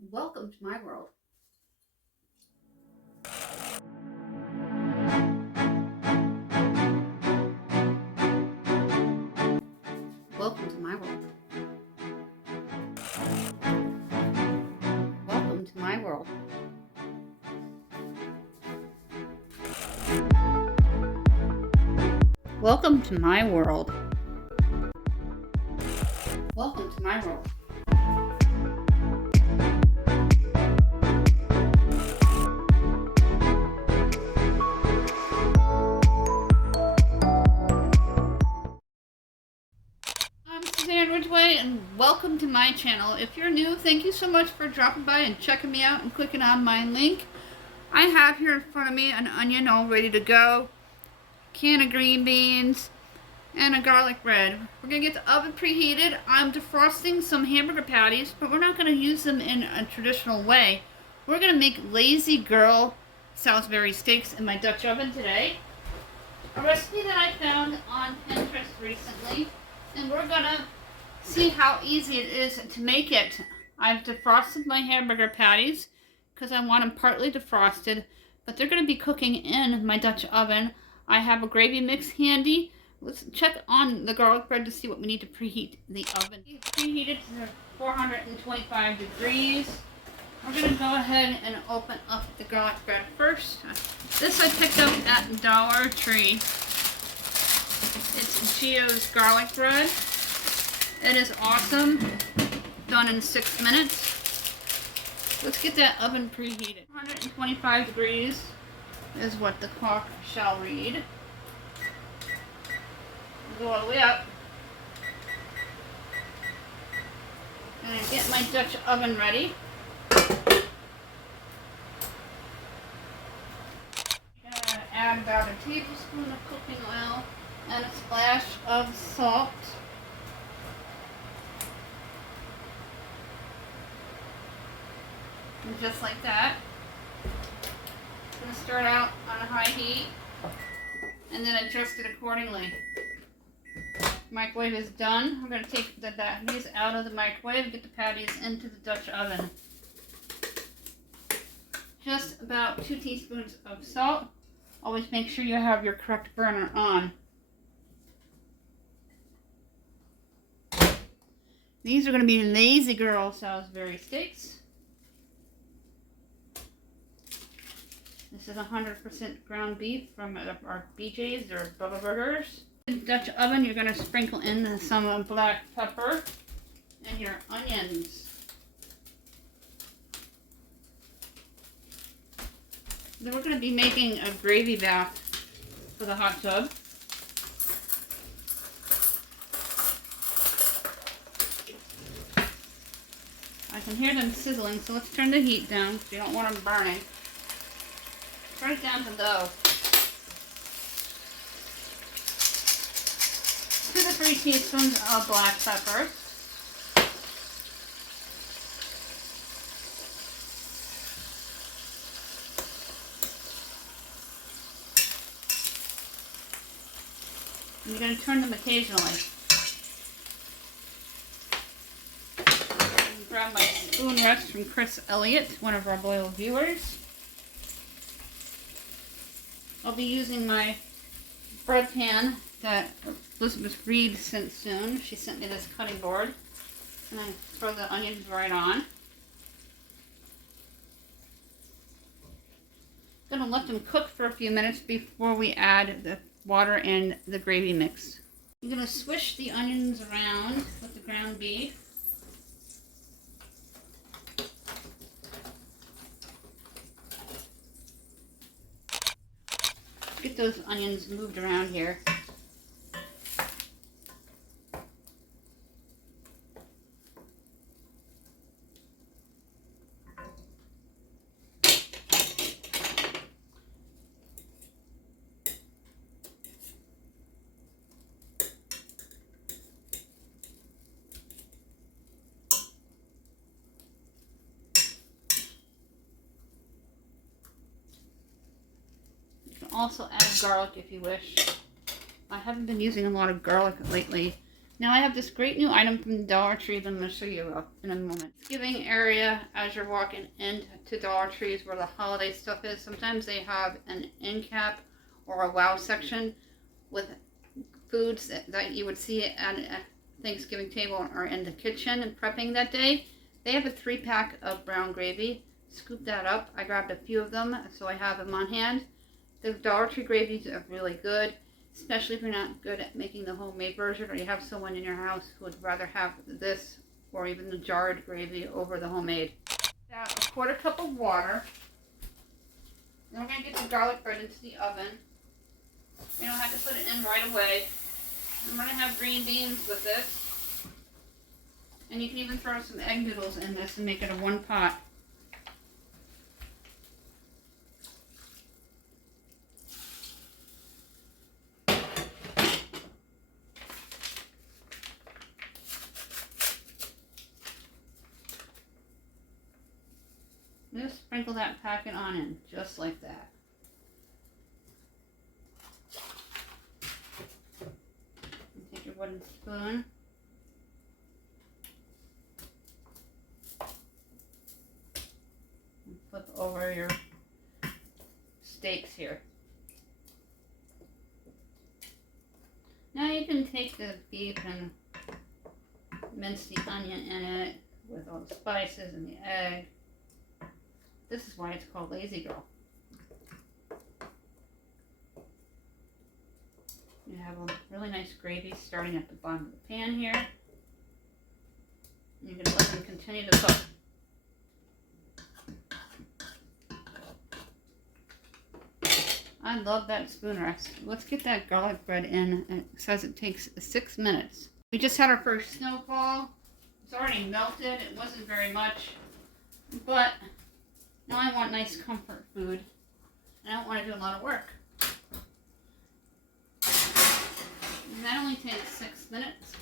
Welcome to my world. Welcome to my world. Welcome to my world. Welcome to my world. Welcome to my world. I'm Suzanne Ridgway and welcome to my channel. If you're new, thank you so much for dropping by and checking me out and clicking on my link. I have here in front of me an onion all ready to go, can of green beans, and a garlic bread. We're going to get the oven preheated. I'm defrosting some hamburger patties, but we're not going to use them in a traditional way. We're going to make Lazy Girl Salisbury Steaks in my Dutch oven today. A recipe that I found on Pinterest recently, and we're going to see how easy it is to make it. I've defrosted my hamburger patties because I want them partly defrosted, but they're going to be cooking in my Dutch oven. I have a gravy mix handy. Let's check on the garlic bread to see what we need to preheat the oven. Preheated to 425 degrees. We're going to go ahead and open up the garlic bread first. This I picked up at Dollar Tree. It's Gio's garlic bread. It is awesome. Done in 6 minutes. Let's get that oven preheated. 125 degrees is what the clock shall read. Go all the way up. And get my Dutch oven ready. Add about a tablespoon of cooking oil and a splash of salt. And just like that. I'm going to start out on a high heat and then adjust it accordingly. Microwave is done. I'm going to take the patties out of the microwave and get the patties into the Dutch oven. Just about 2 teaspoons of salt. Always make sure you have your correct burner on. These are going to be Lazy Girl Salisbury Steaks. This is 100% ground beef from our BJ's or Bubba Burgers. In the Dutch oven, you're going to sprinkle in some black pepper and your onions. Then we're going to be making a gravy bath for the hot tub. I can hear them sizzling, so let's turn the heat down because you don't want them burning. Turn it down to low. 2 to 3 teaspoons of black pepper. And you're going to turn them occasionally. Grab my spoon rest from Chris Elliott, one of our loyal viewers. I'll be using my bread pan that Elizabeth Reed sent soon. She sent me this cutting board. And then throw the onions right on. Gonna let them cook for a few minutes before we add the water and the gravy mix. I'm gonna swish the onions around with the ground beef. Get those onions moved around here. Also add garlic if you wish. I haven't been using a lot of garlic lately Now I have this great new item from the Dollar Tree that I'm going to show you in a moment. Giving area as you're walking into Dollar Trees where the holiday stuff is. Sometimes they have an end cap or a wow section with foods that you would see at a Thanksgiving table or in the kitchen and prepping that day. They have a 3-pack of brown gravy. Scoop that up. I grabbed a few of them so I have them on hand. The Dollar Tree gravies are really good, especially if you're not good at making the homemade version or you have someone in your house who would rather have this or even the jarred gravy over the homemade. Now, a quarter cup of water. Then we're going to get the garlic bread into the oven. You don't have to put it in right away. I'm going to have green beans with this. And you can even throw some egg noodles in this and make it a one pot. Just sprinkle that packet on in, just like that. And take your wooden spoon. And flip over your steaks here. Now you can take the beef and mince the onion in it with all the spices and the egg. This is why it's called Lazy Girl. You have a really nice gravy starting at the bottom of the pan here. You're going to let them continue to cook. I love that spoon rest. Let's get that garlic bread in. It says it takes 6 minutes. We just had our first snowfall. It's already melted. It wasn't very much, but now I want nice comfort food, and I don't want to do a lot of work. And that only takes 6 minutes.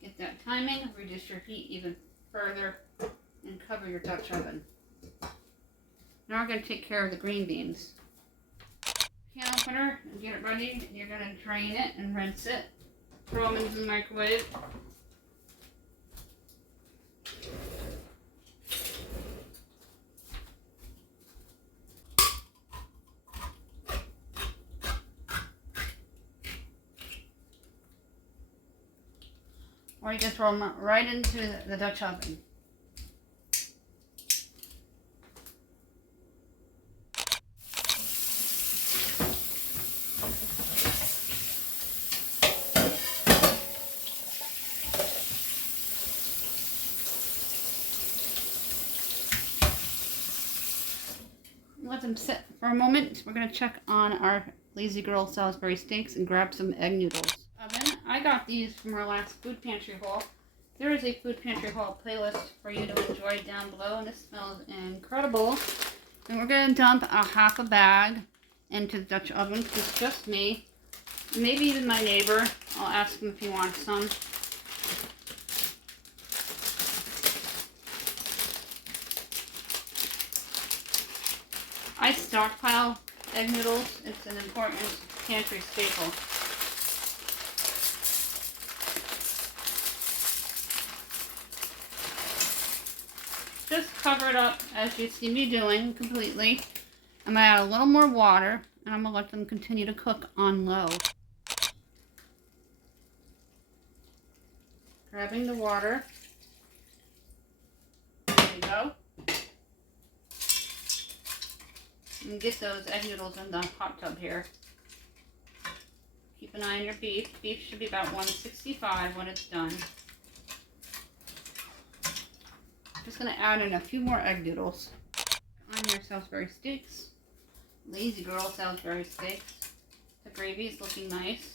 Get that timing, reduce your heat even further, and cover your Dutch oven. Now we're going to take care of the green beans. Can opener, and get it ready. You're going to drain it and rinse it. Throw them into the microwave. Or you can throw them right into the Dutch oven. Let them sit for a moment. We're going to check on our Lazy Girl Salisbury Steaks and grab some egg noodles. I got these from our last food pantry haul. There is a food pantry haul playlist for you to enjoy down below, and this smells incredible. And we're going to dump a half a bag into the Dutch oven because it's just me. Maybe even my neighbor. I'll ask him if he wants some. I stockpile egg noodles. It's an important pantry staple. Just cover it up as you see me doing completely. I'm going to add a little more water and I'm going to let them continue to cook on low. Grabbing the water. There you go. And get those egg noodles in the hot tub here. Keep an eye on your beef. Beef should be about 165 when it's done. Just going to add in a few more egg noodles. On your Salisbury Steaks. Lazy Girl Salisbury Steaks. The gravy is looking nice.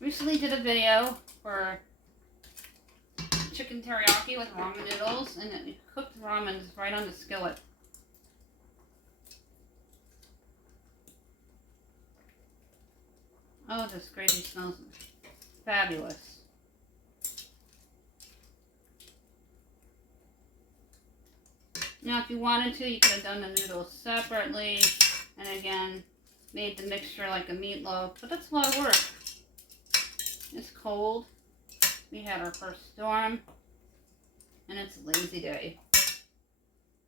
Recently did a video for chicken teriyaki with ramen noodles, and it cooked ramen right on the skillet. Oh, this gravy smells fabulous. Now if you wanted to, you could have done the noodles separately and again made the mixture like a meatloaf, but that's a lot of work. It's cold. We had our first storm and it's a lazy day.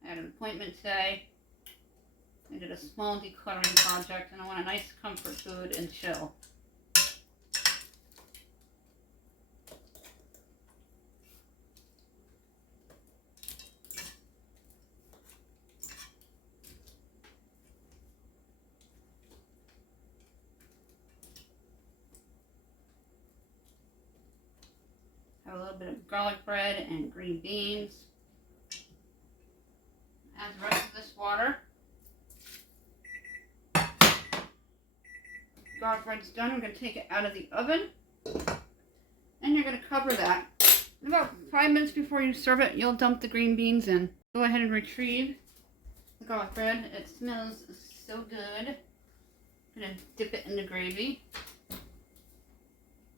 I had an appointment today. I did a small decluttering project and I want a nice comfort food and chill. Have a little bit of garlic bread and green beans. Add the rest of this water. Garlic bread's done. We're going to take it out of the oven. And you're going to cover that. About 5 minutes before you serve it, you'll dump the green beans in. Go ahead and retrieve the garlic bread. It smells so good. I'm going to dip it in the gravy.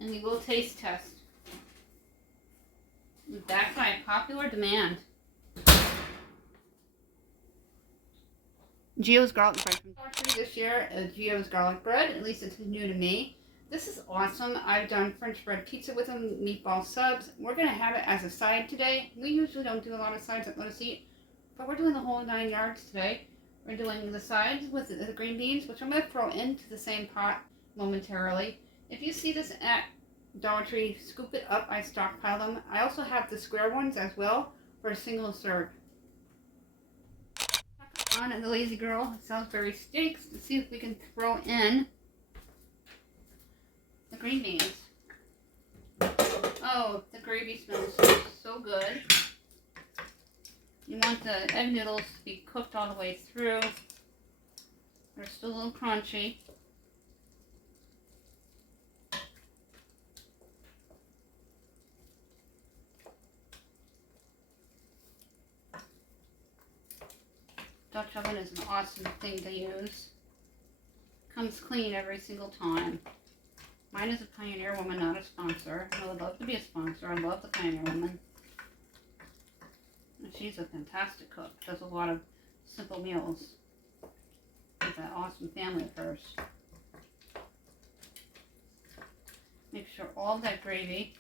And we will taste test. Backed by popular demand. Gio's garlic bread from pantry this year is Gio's garlic bread. At least it's new to me. This is awesome. I've done French bread pizza with them, meatball subs. We're going to have it as a side today. We usually don't do a lot of sides at Let Us Eat, but we're doing the whole 9 yards today. We're doing the sides with the green beans, which I'm going to throw into the same pot momentarily. If you see this at Dollar Tree, scoop it up. I stockpile them. I also have the square ones as well for a single serve. On the Lazy Girl Salisbury Steaks to see if we can throw in the green beans. Oh, the gravy smells so good. You want the egg noodles to be cooked all the way through. They're still a little crunchy. Dutch oven is an awesome thing to use. Comes clean every single time. Mine is a Pioneer Woman, not a sponsor. I would love to be a sponsor. I love the Pioneer Woman. And she's a fantastic cook. Does a lot of simple meals with that awesome family of hers. Make sure all of that gravy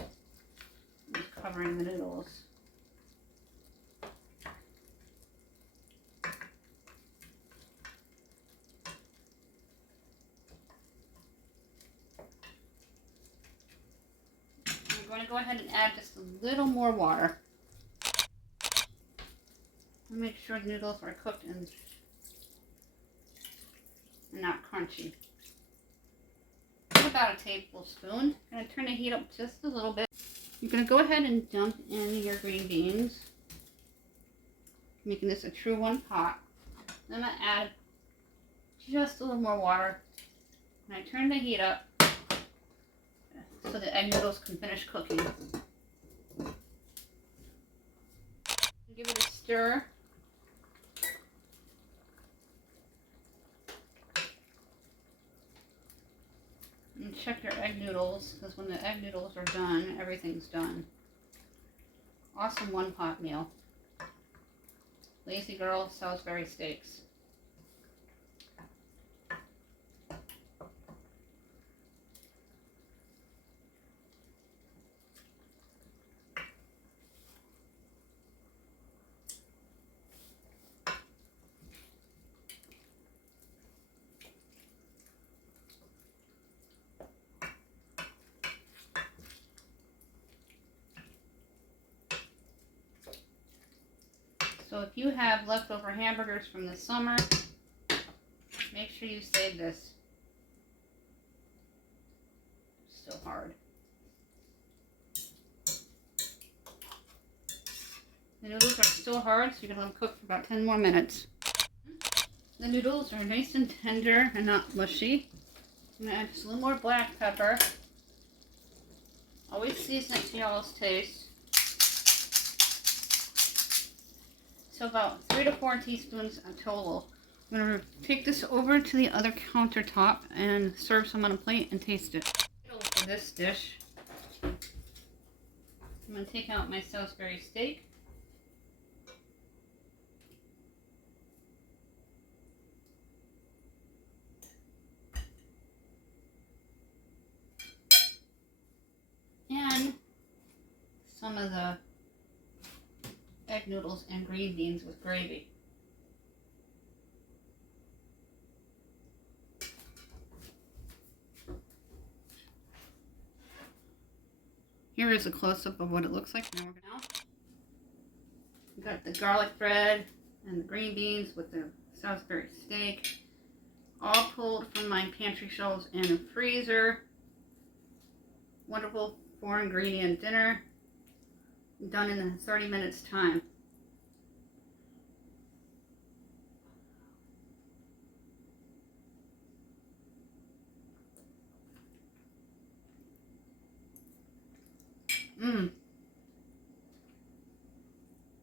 is covering the noodles. I'm going to go ahead and add just a little more water. And make sure the noodles are cooked and not crunchy. About a tablespoon. I'm going to turn the heat up just a little bit. You're going to go ahead and dump in your green beans, making this a true one pot. Then I'm going to add just a little more water. And I turn the heat up so the egg noodles can finish cooking. Give it a stir. And check your egg noodles, because when the egg noodles are done, everything's done. Awesome one-pot meal. Lazy Girl Salisbury Steaks. So if you have leftover hamburgers from the summer, make sure you save this. Still hard. The noodles are still hard, so you're going to let them cook for about 10 more minutes. The noodles are nice and tender and not mushy. I'm going to add just a little more black pepper. Always season it to y'all's taste. So about 3 to 4 teaspoons total. I'm going to take this over to the other countertop and serve some on a plate and taste it. For this dish, I'm going to take out my Salisbury steak. some of the egg noodles and green beans with gravy. Here is a close-up of what it looks like. Now we got the garlic bread and the green beans with the Salisbury steak, all pulled from my pantry shelves and a freezer. Wonderful 4-ingredient dinner, done in 30 minutes time.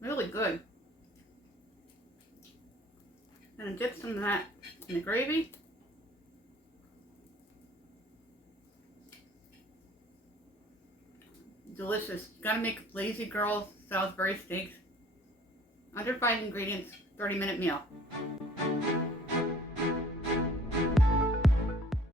Really good. And dip some of that in the gravy. Delicious. Gotta make lazy girl Salisbury steaks. Under 5 ingredients, 30-minute meal.